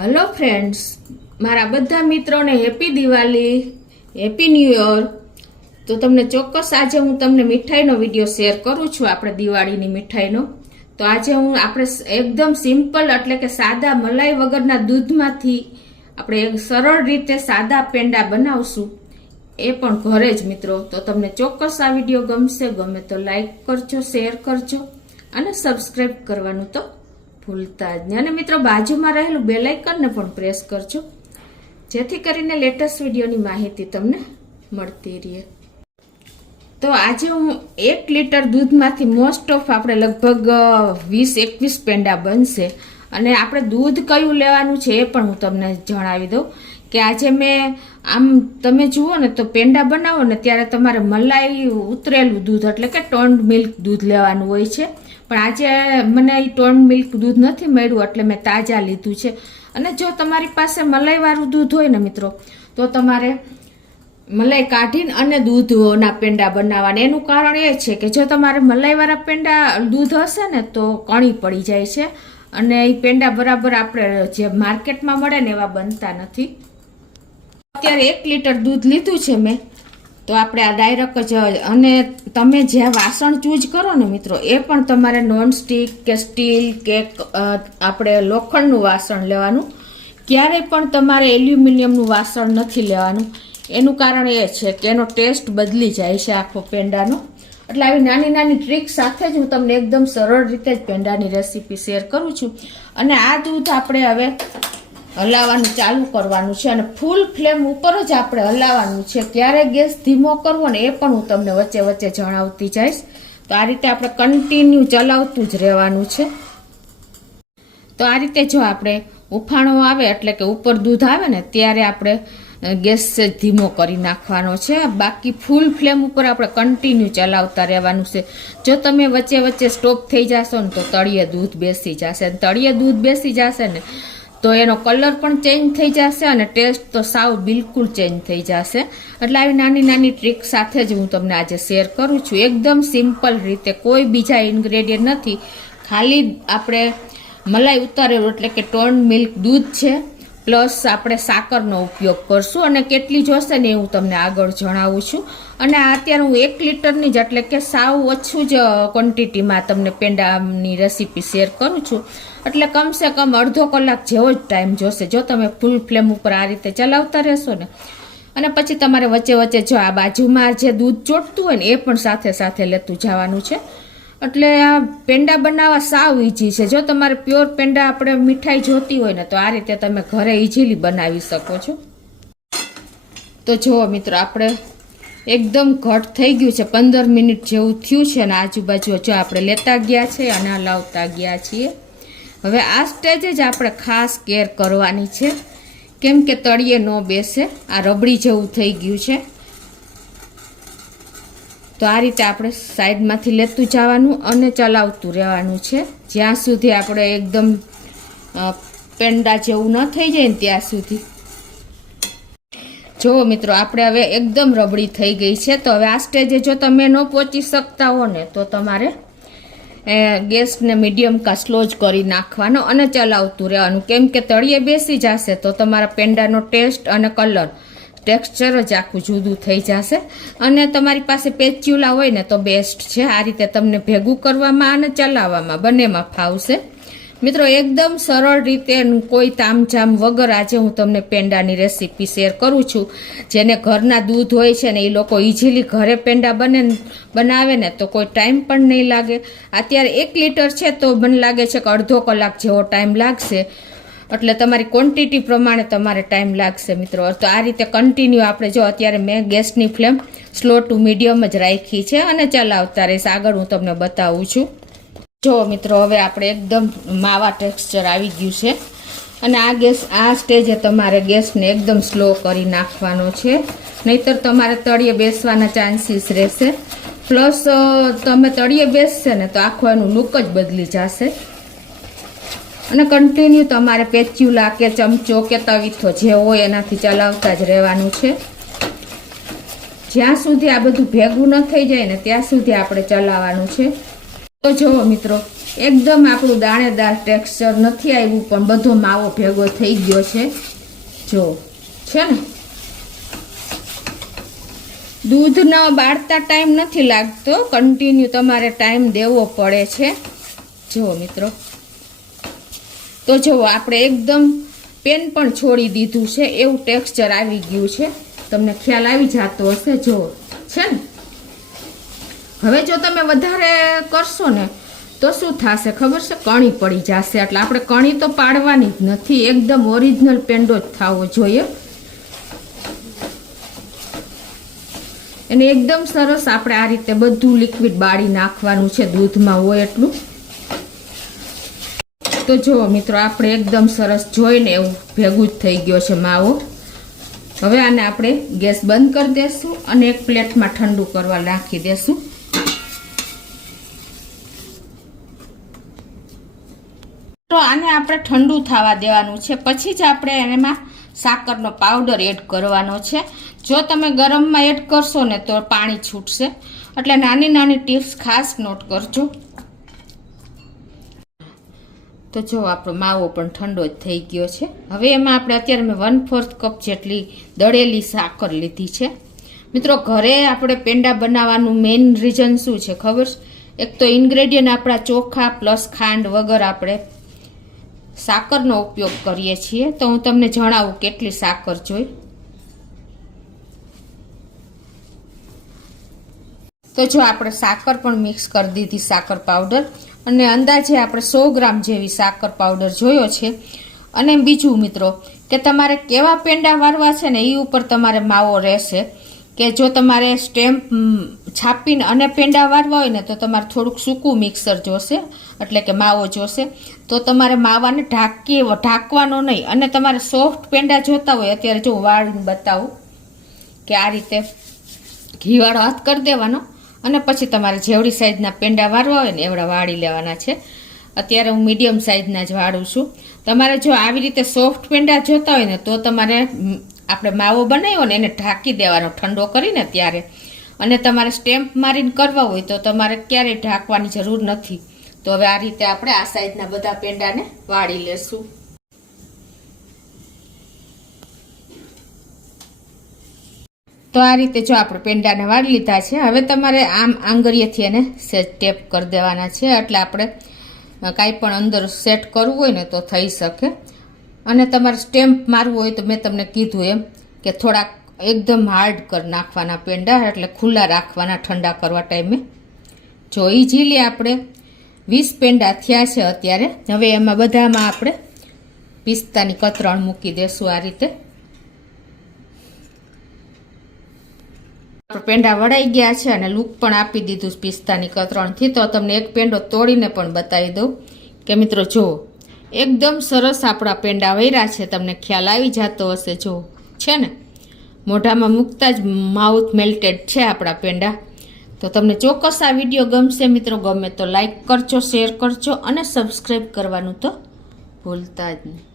Hello friends, મારા બધા મિત્રોને happy Diwali, happy new year. તો તમને ચોક્કસ આજે હું તમને મીઠાઈનો વિડીયો શેર કરું છું, આપણે દિવાળીની મીઠાઈનો. તો આજે આપણે એકદમ સિમ્પલ એટલે કે સાદા મલાઈ વગરના દૂધમાંથી આપણે સરળ રીતે સાદા પેંડા બનાવશું, એ પણ ઘરે જ મિત્રો. તો તમને ચોક્કસ આ વિડીયો ગમશે. ગમે તો લાઈક કરજો, શેર કરજો અને સબસ્ક્રાઈબ કરવાનું તો ભૂલતા જ નહીં. અને મિત્રો બાજુમાં રહેલું બેલ આઇકનને પણ પ્રેસ કરજો, જેથી કરીને લેટેસ્ટ વિડીયોની માહિતી તમને મળતી રહે. તો આજે હું 1 લીટર દૂધમાંથી મોસ્ટ ઓફ આપણે લગભગ 20-21 પેંડા બનશે. અને આપણે દૂધ કયું લેવાનું છે એ પણ હું તમને જણાવી દઉં કે આજે મેં આમ તમે જુઓ ને તો પેંડા બનાવો ને ત્યારે તમારે મલાઈ ઉતરેલું દૂધ એટલે કે ટોન્ડ મિલ્ક દૂધ લેવાનું હોય છે. પણ આજે મને એ ટોન્ડ મિલ્ક દૂધ નથી મળ્યું એટલે મેં તાજા લીધું છે. અને જો તમારી પાસે મલાઈવાળું દૂધ હોય ને મિત્રો, તો તમારે મલાઈ કાઢીને અને દૂધના પેંડા બનાવવાના. એનું કારણ એ છે કે જો તમારે મલાઈવાળા પેંડા દૂધ હશે ને તો કણી પડી જાય છે અને એ પેંડા બરાબર આપણે જે માર્કેટમાં મળે ને એવા બનતા નથી. અત્યારે 1 લીટર દૂધ લીધું છે મેં, તો આપણે આ ડાયરેક્ટ જ. અને તમે જે વાસણ ચૂઝ કરો ને મિત્રો, એ પણ તમારે નોનસ્ટિક કે સ્ટીલ કે આપણે લોખંડનું વાસણ લેવાનું. ક્યારેય પણ તમારે એલ્યુમિનિયમનું વાસણ નથી લેવાનું. એનું કારણ એ છે કે એનો ટેસ્ટ બદલી જાય છે આખો પેંડાનો. એટલે આવી નાની નાની ટ્રીક સાથે જ હું તમને એકદમ સરળ રીતે જ પેંડાની રેસીપી શેર કરું છું. અને આ દૂધ આપણે હવે હલાવવાનું ચાલુ કરવાનું છે અને ફૂલ ફ્લેમ ઉપર જ આપણે હલાવવાનું છે. ક્યારે ગેસ ધીમો કરવો ને એ પણ હું તમને વચ્ચે વચ્ચે જણાવતી જઈશ. તો આ રીતે આપણે કન્ટિન્યુ ચલાવતું જ રહેવાનું છે. તો આ રીતે જો આપણે ઉફાણો આવે એટલે કે ઉપર દૂધ આવે ને ત્યારે આપણે ગેસ ધીમો કરી નાખવાનો છે. બાકી ફૂલ ફ્લેમ ઉપર આપણે કન્ટિન્યુ ચલાવતા રહેવાનું છે. જો તમે વચ્ચે વચ્ચે સ્ટોપ થઈ જશો ને તો તળિયે દૂધ બેસી જશે. તળિયે દૂધ બેસી જશે ને તો એનો કલર પણ ચેન્જ થઈ જશે અને ટેસ્ટ તો સાવ બિલકુલ ચેન્જ થઈ જશે. એટલે આવી નાની નાની ટ્રીક સાથે જ હું તમને આજે શેર કરું છું. એકદમ સિમ્પલ રીતે, કોઈ બીજા ઇન્ગ્રેડિયન્ટ નથી, ખાલી આપણે મલાઈ ઉતારેલું એટલે કે ટોન્ડ મિલ્ક દૂધ છે, પ્લસ આપણે સાકરનો ઉપયોગ કરશું. અને કેટલી જોશે ને એ હું તમને આગળ જણાવું છું. અને અત્યારે હું 1 લીટરની જ એટલે કે સાવ ઓછું જ ક્વોન્ટિટીમાં તમને પેંડાની રેસીપી શેર કરું છું. એટલે કમસે કમ અડધો કલાક જેવો જ ટાઈમ જોશે જો તમે ફૂલ ફ્લેમ ઉપર આ રીતે ચલાવતા રહેશો ને. અને પછી તમારે વચ્ચે વચ્ચે જો આ બાજુમાં જે દૂધ ચોટતું હોય ને એ પણ સાથે સાથે લેતું જવાનું છે. એટલે આ પેંડા બનાવવા સાવ ઈઝી છે. જો તમારે પ્યોર પેંડા આપણે મીઠાઈ જોતી હોય ને તો આ રીતે તમે ઘરે ઇઝીલી બનાવી શકો છો. તો જુઓ મિત્રો, આપણે એકદમ ઘટ થઈ ગયું છે, 15 મિનિટ જેવું થયું છે અને આજુબાજુ જો આપણે લેતા ગયા છે અને હલાવતા ગયા છીએ. હવે આ સ્ટેજ જ આપણે ખાસ કેર કરવાની છે, કેમ કે તળિયે ન બેસે. આ રબડી જેવું થઈ ગયું છે. તો આ રીતે આપણે સાઈડમાંથી લેતું જવાનું અને ચલાવતું રહેવાનું છે જ્યાં સુધી આપણે એકદમ પેંડા જેવું ન થઈ જાય ને ત્યાં સુધી. જો મિત્રો, આપણે હવે એકદમ રબડી થઈ ગઈ છે. તો હવે આ સ્ટેજે જો તમે ન પહોંચી શકતા હો ને તો તમારે ગેસને મીડિયમ કા સ્લો જ કરી નાખવાનો અને ચલાવતું રહેવાનું, કેમ કે તળિયે બેસી જશે તો તમારા પેંડાનો ટેસ્ટ અને કલર ટેક્સચર જ આખું જુદું થઈ જશે. અને તમારી પાસે પેચ્યુલા હોય ને તો બેસ્ટ છે. આ રીતે તમને ભેગું કરવામાં અને ચલાવવામાં બંનેમાં ફાવશે. મિત્રો એકદમ સરળ રીતે, કોઈ તામઝામ વગર આજે હું તમને પેંડાની રેસીપી શેર કરું છું. જેને ઘરના દૂધ હોય છે ને એ લોકો ઇઝીલી ઘરે પેંડા બનાવે ને તો કોઈ ટાઈમ પણ નહીં લાગે. અત્યારે 1 લીટર છે તો મને લાગે છે કે અડધો કલાક જેવો ટાઈમ લાગશે. એટલે તમારી ક્વોન્ટિટી પ્રમાણે તમારે ટાઈમ લાગશે મિત્રો. તો આ રીતે કન્ટિન્યુ આપણે જો અત્યારે મેં ગેસની ફ્લેમ સ્લો ટુ મીડિયમ જ રાખી છે અને ચલાવતા રહીશ. આગળ હું તમને બતાવું છું. જો મિત્રો, હવે આપણે એકદમ માવા ટેક્સચર આવી ગયું છે અને આ સ્ટેજે તમારે ગેસને એકદમ સ્લો કરી નાખવાનો છે, નહીતર તમારે તળિયે બેસવાના ચાન્સીસ રહેશે. પ્લસ તમે તળિયે બેસશે ને તો આખો એનું લુક જ બદલી જશે. અને કન્ટિન્યુ તમારે પેચ્યુલા કે ચમચો કે તવીથો જે હોય એનાથી ચલાવતા જ રહેવાનું છે. જ્યાં સુધી આ બધું ભેગું ન થઈ જાય ને ત્યાં સુધી આપણે ચલાવવાનું છે. તો જુઓ મિત્રો, એકદમ આપણું દાણેદાર ટેક્સચર નથી આવ્યું, પણ બધો માવો ભેગો થઈ ગયો છે. જો છે ને, દૂધનો બાળતા ટાઈમ નથી લાગતો, કન્ટિન્યુ તમારે ટાઈમ દેવો પડે છે. જુઓ મિત્રો, તો જુઓ આપણે એકદમ પેન પણ છોડી દીધું છે એવું ટેક્સચર આવી ગયું છે. તમને ખ્યાલ આવી જતો હશે. જુઓ છે ને, હવે જો તમે વધારે કરશો ને તો શું થશે ખબર છે? કણી પડી જશે. એટલે આપણે કણી તો પાડવાની જ નથી, એકદમ ઓરિજિનલ પેંડો જ થવો જોઈએ. અને એકદમ સરસ આપણે આ રીતે બધું લિક્વિડ બાળી નાખવાનું છે, દૂધમાં હોય એટલું. તો જુઓ મિત્રો, આપણે એકદમ સરસ જોઈને એવું ભેગું જ થઈ ગયો છે માવો. હવે આને આપણે ગેસ બંધ કરી દેશું અને એક પ્લેટમાં ઠંડુ કરવા નાખી દેશું. તો આને આપણે ઠંડુ થવા દેવાનું છે, પછી જ આપણે એમાં સાકરનો પાવડર એડ કરવાનો છે. જો તમે ગરમમાં એડ કરશો ને તો પાણી છૂટશે, એટલે નાની નાની ટિપ્સ ખાસ નોટ કરજો. તો જો આપણો માવો પણ ઠંડો જ થઈ ગયો છે. હવે એમાં આપણે અત્યારે મેં 1/4 કપ જેટલી દળેલી સાકર લીધી છે. મિત્રો, ઘરે આપણે પેંડા બનાવવાનું મેઇન રીઝન શું છે ખબર? એક તો ઇન્ગ્રેડિયન્ટ આપણા ચોખા પ્લસ ખાંડ વગર આપણે સાકરનો ઉપયોગ કરીએ છીએ. તો હું તમને જણાવું કેટલી સાકર જોઈ. તો જો આપણે સાકર પણ મિક્સ કરી દીધી, સાકર પાવડર, અને અંદાજે આપણે 100 ગ્રામ જેવી સાકર પાવડર જોયો છે. અને બીજું મિત્રો કે તમારે કેવા પેંડા વારવા છે ને એ ઉપર તમારે માવો રહેશે. કે જો તમારે સ્ટેમ્પ છાપીને અને પેંડા વારવા હોય ને તો તમારે થોડુંક સૂકું મિક્સર જોશે, એટલે કે માવો જોશે. તો તમારે માવાને ઢાંકવાનો નહીં. અને તમારે સોફ્ટ પેંડા જોતા હોય, અત્યારે જો વાળીને બતાવું કે આ રીતે ઘીવાળો હાથ કરી દેવાનો અને પછી તમારે જેવડી સાઈઝના પેંડા વારવા હોય ને એવડા વાળી લેવાના છે. અત્યારે હું મીડિયમ સાઈઝના જ વાળું છું. તમારે જો આવી રીતે સોફ્ટ પેંડા જોતા હોય ને તો તમારે આપણે માવો બનાવ્યો ને એને ઢાંકી દેવાનો ઠંડો કરીને ત્યારે. અને તમારે સ્ટેમ્પ મારીને કરવા હોય તો તમારે ક્યારેય ઢાંકવાની જરૂર નથી. તો હવે આ રીતે આપણે આ સાઈઝના બધા પેંડાને વાળી લેશું. તો આ રીતે જો આપણે પેંડાને વાળી લીધા છે. હવે તમારે આમ આંગળીએથી એને સેટ ટેપ કરી દેવાના છે, એટલે આપણે કાંઈ પણ અંદર સેટ કરવું હોય ને તો થઈ શકે. અને તમારે સ્ટેમ્પ મારવું હોય તો મેં તમને કીધું એમ કે થોડાક એકદમ હાર્ડ કરી નાખવાના પેંડા, એટલે ખુલ્લા રાખવાના ઠંડા કરવા ટાઈમે. જો ઇઝીલી આપણે 20 પેંડા થયા છે અત્યારે. હવે એમાં બધામાં આપણે પિસ્તાની કતરણ મૂકી દેશું આ રીતે. પેંડા વળાઈ ગયા છે અને લૂક પણ આપી દીધું પિસ્તાની કતરણથી. તો તમને એક પેંડો તોડીને પણ બતાવી દઉં કે મિત્રો જુઓ એકદમ સરસ આપણા પેંડા વૈરા છે. તમને ખ્યાલ આવી જતો હશે. જો છે ને, મોઢામાં મૂકતા જ માઉથ મેલ્ટેડ છે આપણા પેંડા. તો તમને ચોક્કસ આ વિડીયો ગમશે મિત્રો. ગમે તો લાઈક કરજો, શેર કરજો અને સબસ્ક્રાઈબ કરવાનું તો ભૂલતા જ નહીં.